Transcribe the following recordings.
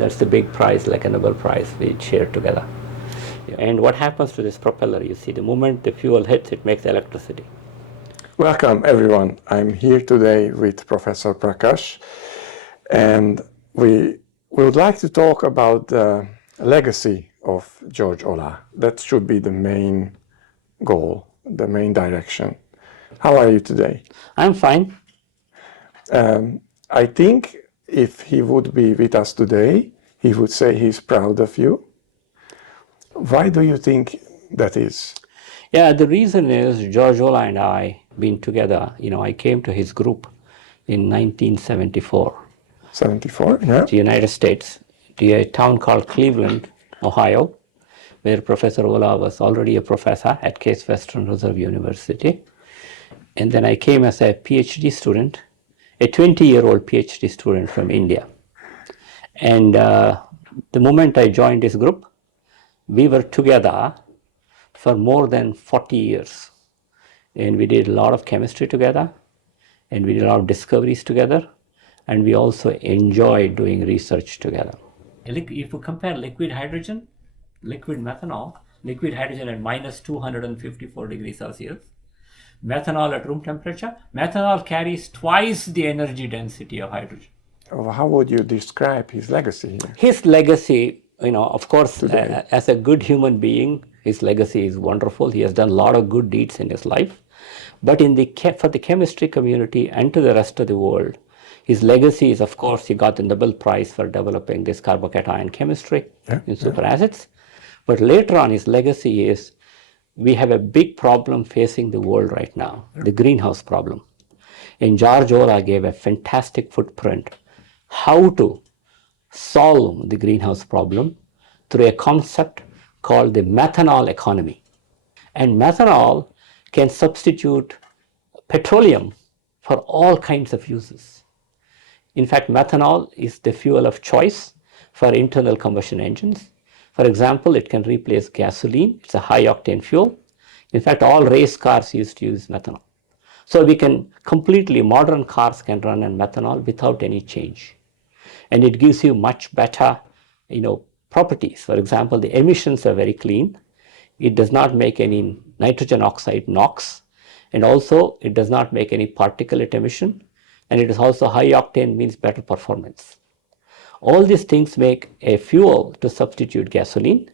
That's the big prize, like a Nobel Prize, we share together. And what happens to this propeller? You see, the moment the fuel hits, it makes electricity. Welcome, everyone. I'm here today with Professor Prakash, and we would like to talk about the legacy of George Oláh. That should be the main goal, the main direction. How are you today? I'm fine. I think if he would be with us today, he would say he's proud of you. Why do you think that is? Yeah, the reason is George Oláh and I been together. I came to his group in 1974. 74, yeah. The United States, to a town called Cleveland, Ohio, where Professor Oláh was already a professor at Case Western Reserve University. And then I came as a PhD student, a 20-year-old PhD student from India. And the moment I joined this group, we were together for more than 40 years. And we did a lot of chemistry together, and we did a lot of discoveries together, and we also enjoyed doing research together. If you compare liquid hydrogen, liquid methanol, liquid hydrogen at minus 254 degrees Celsius, methanol at room temperature, methanol carries twice the energy density of hydrogen. How would you describe his legacy here? His legacy, of course, as a good human being, his legacy is wonderful. He has done a lot of good deeds in his life. But for the chemistry community and to the rest of the world, his legacy is, of course, he got the Nobel Prize for developing this carbocation chemistry in superacids. But later on, his legacy is we have a big problem facing the world right now, the greenhouse problem. And George Oláh gave a fantastic footprint how to solve the greenhouse problem through a concept called the methanol economy. And methanol can substitute petroleum for all kinds of uses. In fact, methanol is the fuel of choice for internal combustion engines. For example, it can replace gasoline. It's a high octane fuel. In fact, all race cars used to use methanol. So modern cars can run on methanol without any change. And it gives you much better, properties. For example, the emissions are very clean. It does not make any nitrogen oxide, NOx, and also it does not make any particulate emission, and it is also high octane, means better performance. All these things make a fuel to substitute gasoline.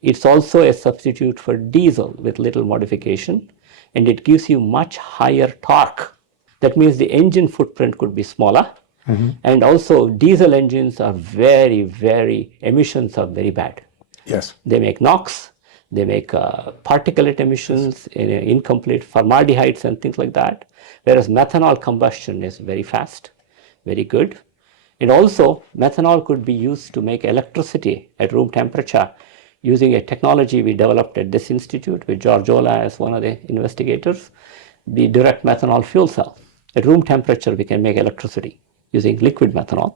It's also a substitute for diesel with little modification, and it gives you much higher torque. That means the engine footprint could be smaller. And also diesel engines are emissions are very bad. Yes. They make NOx, they make particulate emissions, incomplete formaldehydes and things like that. Whereas methanol combustion is very fast, very good. And also methanol could be used to make electricity at room temperature using a technology we developed at this institute with George Oláh as one of the investigators, the direct methanol fuel cell. At room temperature, we can make electricity using liquid methanol.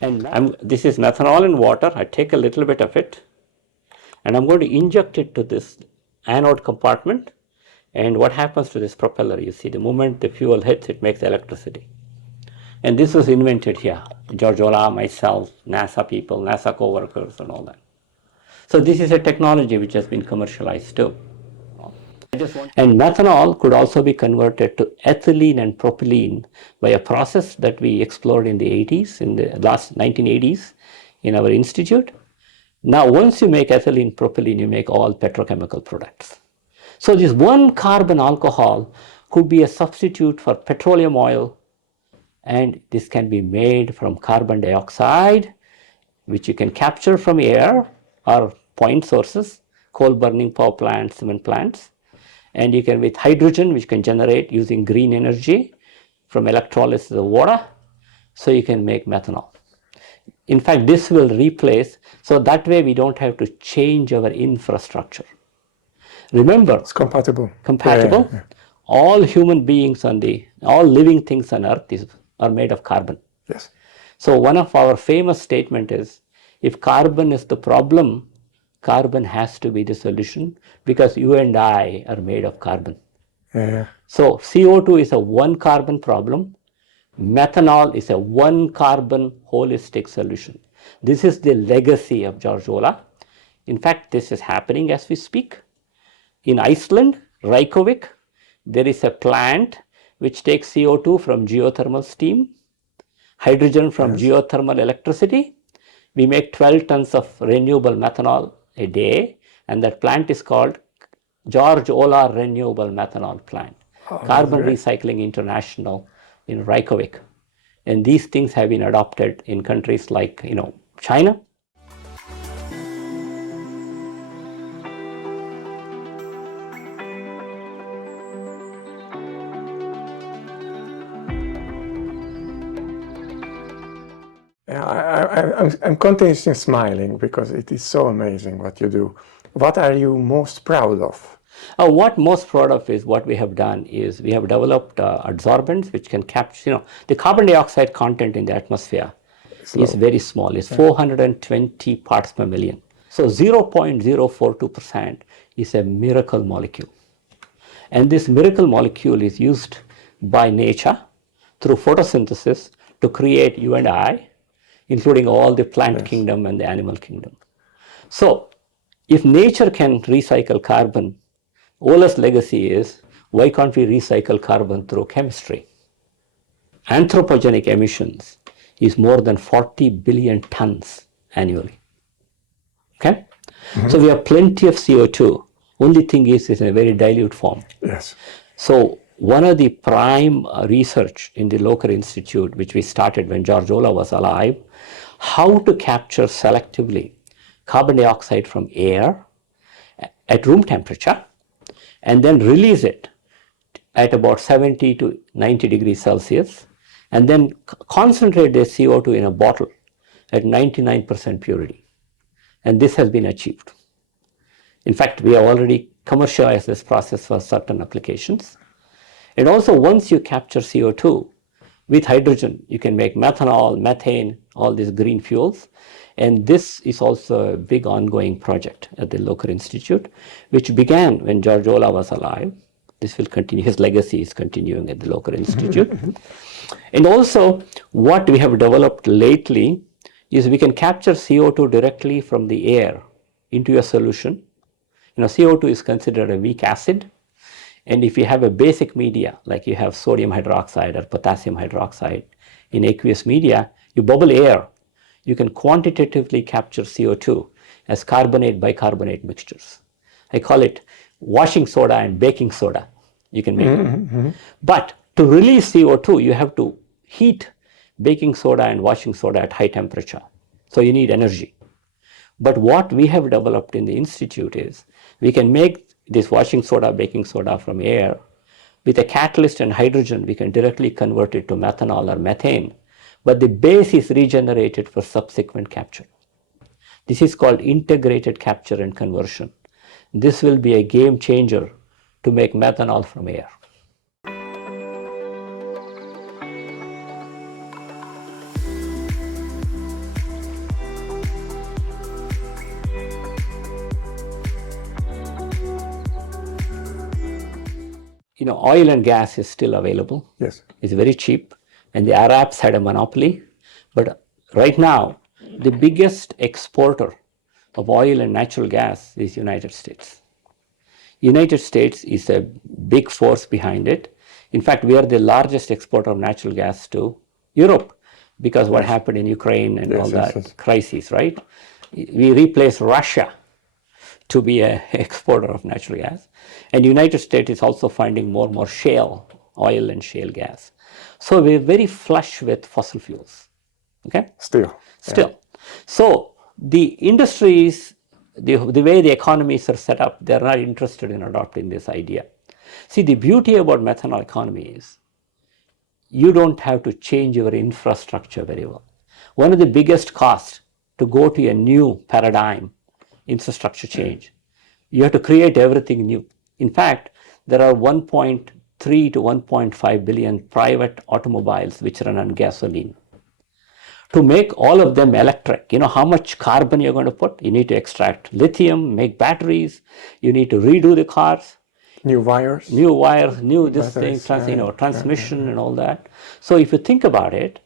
And this is methanol in water. I take a little bit of it, and I'm going to inject it to this anode compartment. And what happens to this propeller? You see, the moment the fuel hits, it makes electricity. And this was invented here. George Oláh, myself, NASA people, NASA co-workers, and all that. So this is a technology which has been commercialized too. And methanol could also be converted to ethylene and propylene by a process that we explored in the 80s, in the last 1980s in our institute. Now, once you make ethylene, propylene, you make all petrochemical products. So this one carbon alcohol could be a substitute for petroleum oil, and this can be made from carbon dioxide, which you can capture from air or point sources, coal burning power plants, cement plants. And you can, with hydrogen, which can generate using green energy from electrolysis of water, so you can make methanol. In fact, this will replace, so that way we don't have to change our infrastructure. Remember, it's compatible. Yeah. All human beings all living things on earth are made of carbon. Yes. So one of our famous statement is, if carbon is the problem, carbon has to be the solution, because you and I are made of carbon. So CO2 is a one carbon problem. Methanol is a one carbon holistic solution. This is the legacy of George Oláh. In fact, this is happening as we speak. In Iceland, Reykjavik, there is a plant which takes CO2 from geothermal steam, hydrogen from geothermal electricity. We make 12 tons of renewable methanol a day, and that plant is called George Oláh Renewable Methanol Plant. Carbon Recycling International in Reykjavik. And these things have been adopted in countries like, China. I'm continuously smiling because it is so amazing what you do. What are you most proud of? What most proud of is what we have done is we have developed adsorbents which can capture, the carbon dioxide content in the atmosphere is very small. It's 420 parts per million. So 0.042% is a miracle molecule. And this miracle molecule is used by nature through photosynthesis to create you and I, including all the plant kingdom and the animal kingdom. So if nature can recycle carbon, Olah's legacy is, why can't we recycle carbon through chemistry? Anthropogenic emissions is more than 40 billion tons annually. Okay? So we have plenty of CO2. Only thing is it's in a very dilute form. Yes. So one of the prime research in the local institute, which we started when George Oláh was alive, how to capture selectively carbon dioxide from air at room temperature and then release it at about 70 to 90 degrees Celsius and then concentrate the CO2 in a bottle at 99% purity. And this has been achieved. In fact, we have already commercialized this process for certain applications. And also, once you capture CO2 with hydrogen, you can make methanol, methane, all these green fuels. And this is also a big ongoing project at the local institute, which began when George Oláh was alive. This will continue, his legacy is continuing at the local institute. And also, what we have developed lately is we can capture CO2 directly from the air into a solution. CO2 is considered a weak acid. And if you have a basic media, like you have sodium hydroxide or potassium hydroxide in aqueous media, you bubble air, you can quantitatively capture CO2 as carbonate bicarbonate mixtures. I call it washing soda and baking soda. You can make it. But to release CO2, you have to heat baking soda and washing soda at high temperature. So you need energy. But what we have developed in the institute is we can make this washing soda, baking soda from air. With a catalyst and hydrogen, we can directly convert it to methanol or methane, but the base is regenerated for subsequent capture. This is called integrated capture and conversion. This will be a game changer to make methanol from air. Oil and gas is still available. Yes. It's very cheap. And the Arabs had a monopoly. But right now, the biggest exporter of oil and natural gas is United States. United States is a big force behind it. In fact, we are the largest exporter of natural gas to Europe because what happened in Ukraine and all that crisis, right? We replaced Russia to be an exporter of natural gas. And United States is also finding more and more shale oil and shale gas. So we're very flush with fossil fuels. Okay? Still. So the industries, the way the economies are set up, they're not interested in adopting this idea. See, the beauty about methanol economy is you don't have to change your infrastructure very well. One of the biggest costs to go to a new paradigm infrastructure change, you have to create everything new. In fact, there are 1.3 to 1.5 billion private automobiles which run on gasoline. To make all of them electric, how much carbon you're going to put? You need to extract lithium, make batteries, you need to redo the cars. New wires, new this thing, transmission and all that. So if you think about it,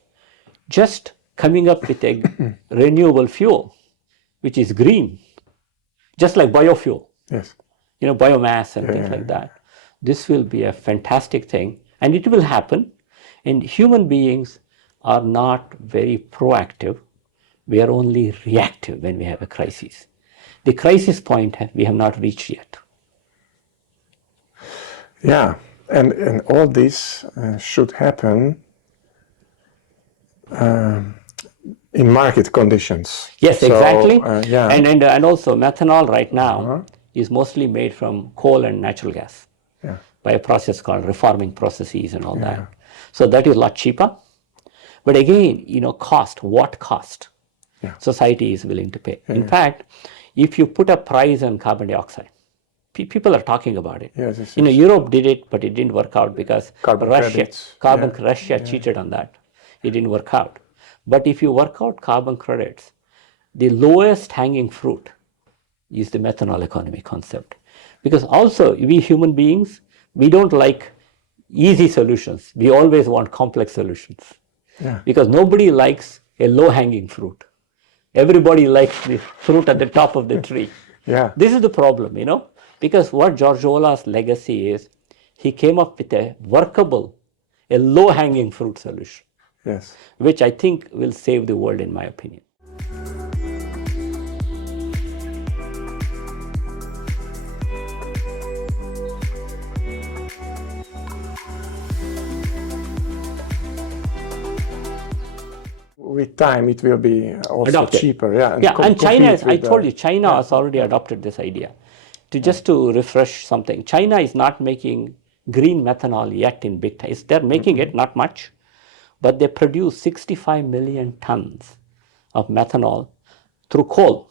just coming up with a renewable fuel, which is green, just like biofuel, Yes. Biomass and things like that. This will be a fantastic thing, and it will happen. And human beings are not very proactive. We are only reactive when we have a crisis. The crisis point we have not reached yet. Yeah, and all this should happen in market conditions. Yes, So, exactly. yeah. And also methanol right now is mostly made from coal and natural gas by a process called reforming processes and all that. So that is a lot cheaper. But again, cost, what cost society is willing to pay. In fact, if you put a price on carbon dioxide, people are talking about it. Yes. Europe did it, but it didn't work out because Russia cheated on that. It didn't work out. But if you work out carbon credits, the lowest hanging fruit is the methanol economy concept. Because also we human beings, we don't like easy solutions. We always want complex solutions. Because nobody likes a low hanging fruit. Everybody likes the fruit at the top of the tree. This is the problem, because what George Olah's legacy is, he came up with a workable, a low hanging fruit solution. Which I think will save the world, in my opinion. With time, it will be also cheaper. And China, I told you, China has already adopted this idea. Just to refresh something, China is not making green methanol yet in big time. They're making it, not much. But they produce 65 million tons of methanol through coal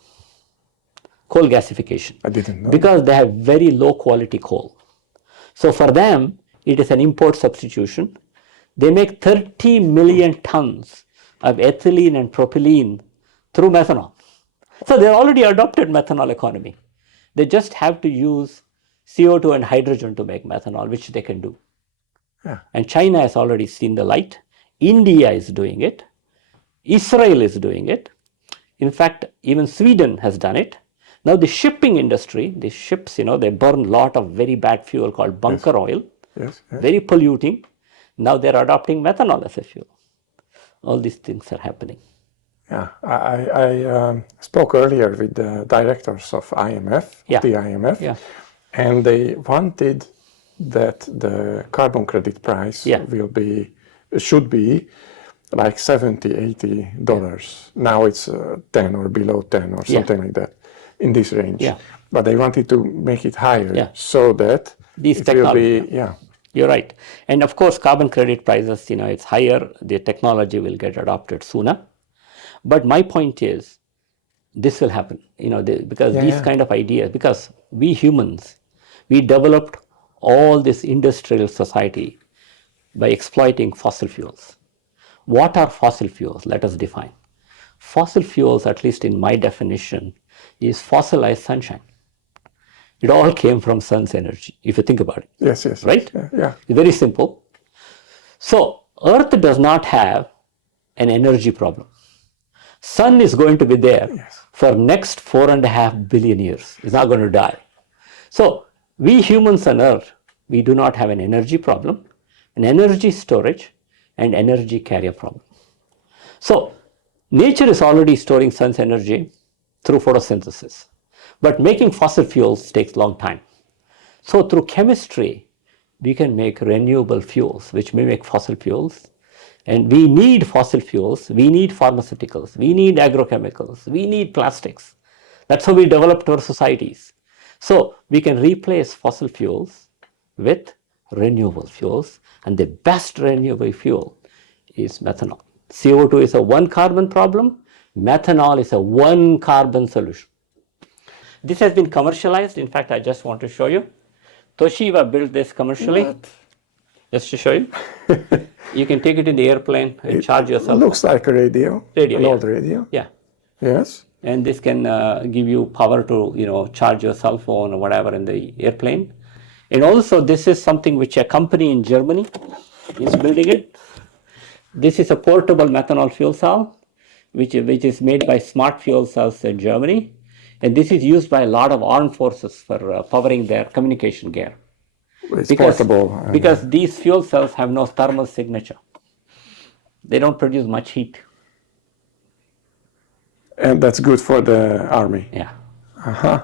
gasification. I didn't know. Because they have very low quality coal. So for them, it is an import substitution. They make 30 million tons of ethylene and propylene through methanol. So they already adopted methanol economy. They just have to use CO2 and hydrogen to make methanol, which they can do. And China has already seen the light. India is doing it. Israel is doing it. In fact, even Sweden has done it. Now the shipping industry, the ships, they burn a lot of very bad fuel called bunker oil, very polluting. Now they're adopting methanol as a fuel. All these things are happening. I spoke earlier with the directors of the IMF, and they wanted that the carbon credit price should be like $70-80. Now it's 10 or below 10 or something like that, in this range. But they wanted to make it higher so that these it will be, You're right. And of course, carbon credit prices, it's higher, the technology will get adopted sooner. But my point is, this will happen, because these kind of ideas, because we humans, we developed all this industrial society by exploiting fossil fuels. What are fossil fuels? Let us define. Fossil fuels, at least in my definition, is fossilized sunshine. It all came from sun's energy, if you think about it. Yes. Right? Yeah. It's very simple. So, Earth does not have an energy problem. Sun is going to be there for next 4.5 billion years. It's not going to die. So, we humans on Earth, we do not have an energy problem, an energy storage, and energy carrier problem. So, nature is already storing sun's energy through photosynthesis. But making fossil fuels takes a long time. So through chemistry, we can make renewable fuels, which mimic fossil fuels. And we need fossil fuels, we need pharmaceuticals, we need agrochemicals, we need plastics. That's how we developed our societies. So we can replace fossil fuels with renewable fuels. And the best renewable fuel is methanol. CO2 is a one carbon problem. Methanol is a one carbon solution. This has been commercialized. In fact, I just want to show you. Toshiba built this commercially. Just to show you. You can take it in the airplane and charge yourself. It looks like a radio. An old radio. Yeah. Yes. And this can give you power to, charge your cell phone or whatever in the airplane. And also, this is something which a company in Germany is building it. This is a portable methanol fuel cell. which is made by Smart Fuel Cells in Germany. And this is used by a lot of armed forces for powering their communication gear. It's portable. Because these fuel cells have no thermal signature. They don't produce much heat. And that's good for the army. Yeah. Uh-huh.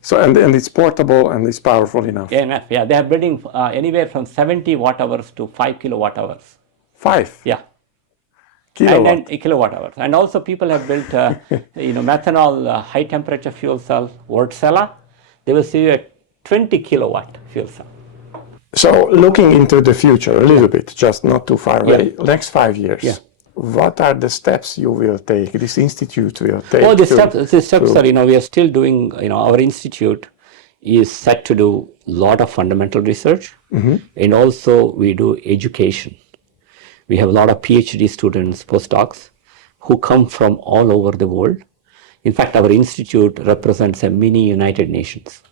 So, and it's portable and it's powerful enough. Yeah, enough. Yeah, they are building anywhere from 70 watt hours to 5 kilowatt hours. 5? Yeah. Kilowatt. And kilowatt hours. And also people have built, methanol high temperature fuel cell, georgeolah. They will see a 20 kilowatt fuel cell. So looking into the future a little bit, just not too far away, next 5 years, what are the steps you will take, this institute will take? Oh, the steps are, we are still doing, our institute is set to do a lot of fundamental research, and also we do education. We have a lot of PhD students, postdocs, who come from all over the world. In fact, our institute represents a mini United Nations.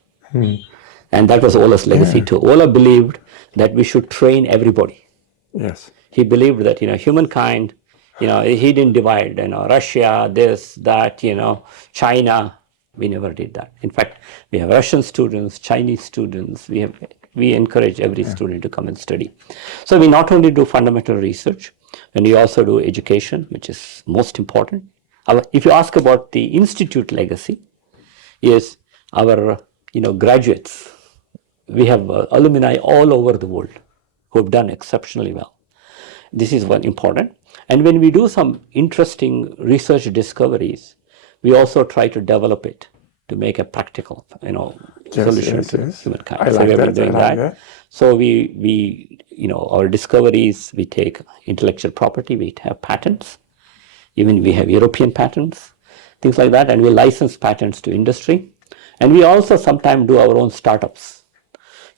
And that was Olah's legacy too. Oláh believed that we should train everybody. Yes. He believed that, humankind, he didn't divide, Russia, this, that, China. We never did that. In fact, we have Russian students, Chinese students. We encourage every student to come and study. So we not only do fundamental research, and we also do education, which is most important. If you ask about the institute legacy, is our, graduates. We have alumni all over the world who have done exceptionally well. This is one important. And when we do some interesting research discoveries, we also try to develop it to make a practical, solution to humankind. I like that. So we our discoveries, we take intellectual property, we have patents, even we have European patents, things like that, and we license patents to industry. And we also sometimes do our own startups.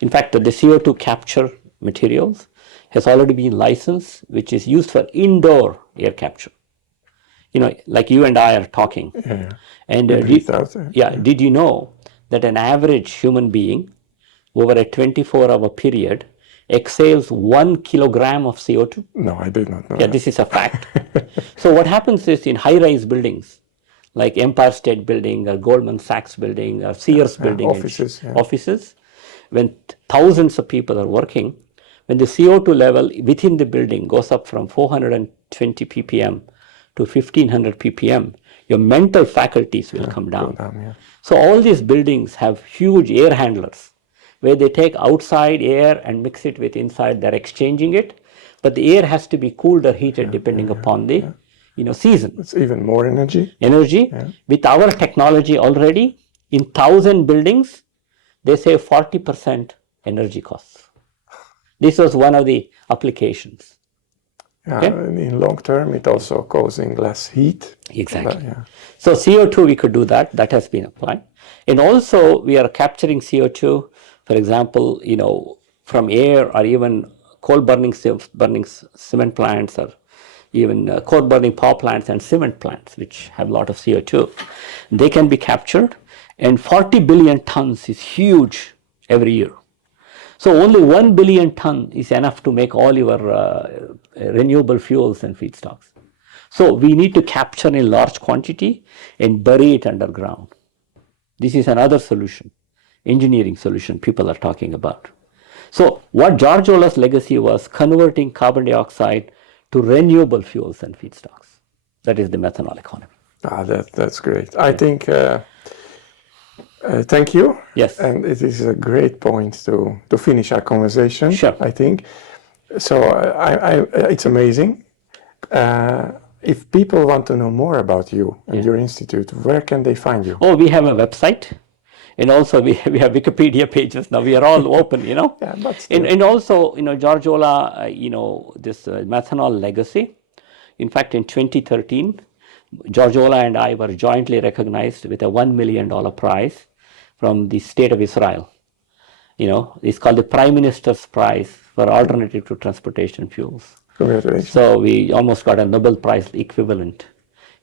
In fact, the CO2 capture materials has already been licensed, which is used for indoor air capture. Like you and I are talking. Yeah. And did you know that an average human being over a 24-hour period exhales 1 kilogram of CO2? No, I did not know. Yeah, this is a fact. So what happens is in high-rise buildings, like Empire State Building or Goldman Sachs Building or Sears Building, offices, when thousands of people are working, when the CO2 level within the building goes up from 420 ppm to 1500 ppm, your mental faculties will come down. So all these buildings have huge air handlers where they take outside air and mix it with inside. They're exchanging it, but the air has to be cooled or heated depending upon the season. It's even more energy. With our technology already, in 1,000 buildings, they save 40% energy costs. This was one of the applications. In long term, it also causing less heat. Exactly. So CO2, we could do that. That has been applied. And also, we are capturing CO2, for example, from air or even coal burning cement plants or even coal burning power plants and cement plants, which have a lot of CO2. They can be captured. And 40 billion tons is huge every year. So only 1 billion ton is enough to make all your renewable fuels and feedstocks. So we need to capture in large quantity and bury it underground. This is another solution, engineering solution people are talking about. So what George Olah's legacy was converting carbon dioxide to renewable fuels and feedstocks. That is the methanol economy. That's great. I think, thank you. Yes. And it is a great point to finish our conversation, I think. So it's amazing. If people want to know more about you and your institute, where can they find you? Oh, we have a website. And also we have Wikipedia pages. Now we are all open, But still. And also, George Oláh, this methanol legacy. In fact, in 2013, George Oláh and I were jointly recognized with a $1 million prize from the state of Israel. It's called the Prime Minister's Prize for Alternative to Transportation Fuels. Congratulations. So we almost got a Nobel Prize equivalent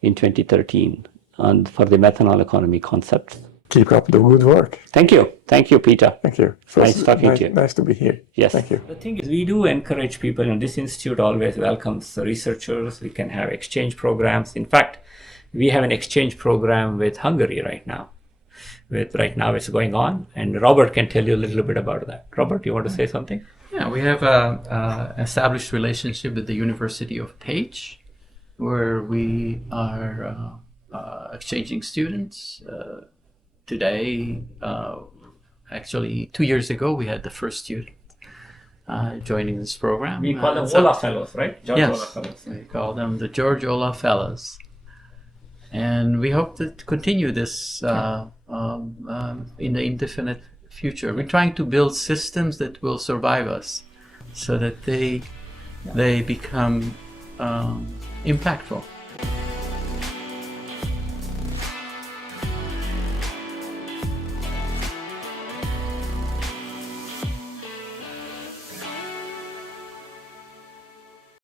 in 2013 for the methanol economy concept. keep up the good work. Thank you. Thank you, Peter. Thank you. Nice talking to you. Nice to be here. Yes. Thank you. The thing is, we do encourage people, and this institute always welcomes researchers. We can have exchange programs. In fact, we have an exchange program with Hungary right now. Right now it's going on, and Robert can tell you a little bit about that. Robert, you want to say something? Yeah, we have an established relationship with the University of Page, where we are exchanging students. Today, actually 2 years ago, we had the first student joining this program. We call them Oláh Fellows, right? George Yes, Oláh Fellows. we call them the George Oláh Fellows. And we hope to continue this in the indefinite future. We're trying to build systems that will survive us so that they become impactful.